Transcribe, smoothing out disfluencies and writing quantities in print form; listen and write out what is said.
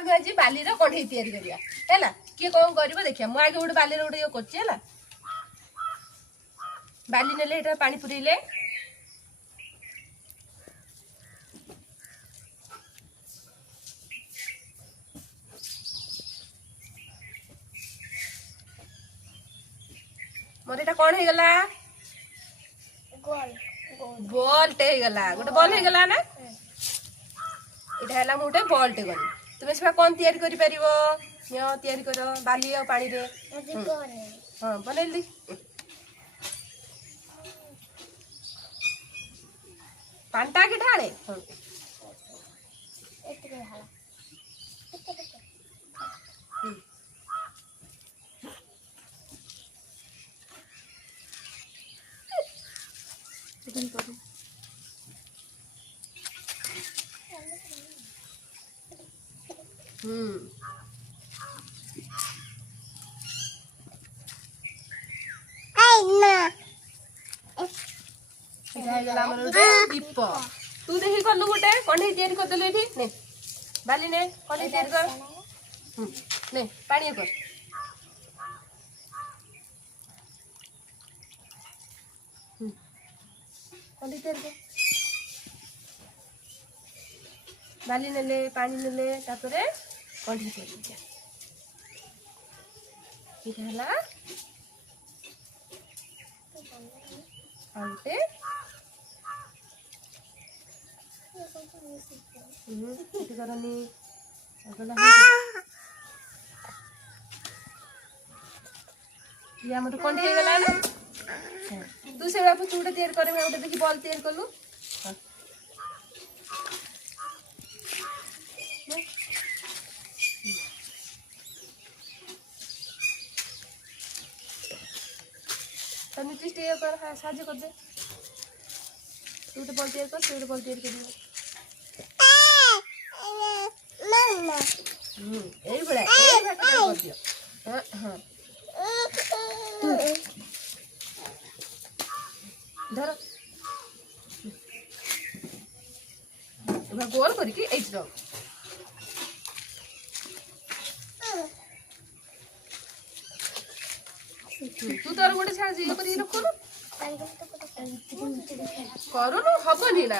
आगे आज बाली कढ़ई तैयारी करिया है किए कौन कर देखिए मुझे आगे गोटे बाली गोटे कर बाली ने पानी पुरेले मोर एटा कौन हो गला बॉल टे गला गोटे बॉल हो गला ना इटा गोटे बॉल टे गली तुम से कौन तैयारी करि परिबो तैयारी कर बाली और पानी रे हाँ बनैली पांटा के ढाले दीप तू देखी कलु गोटे कढ़ई तैयारी करदेलु ये ने बाली ने कढ़ई तैयारी कर ने पानी कर कढ़ई तैयारी कर बाली नेले पानी नेले तापरे कढ़ई तैयारी इटा हला आउटे करनी ये कौन गला ना तू से चूड़ा तैयार कर गोटे देखी बॉल तैयार कलु नीचे कर साहाଯ୍य कर दे तू गोटे बॉल तैयार कर तू गोटे बॉल तैयार कर धर गोल करके तू तोर गोटे साहाଯ୍य करू हबनी ना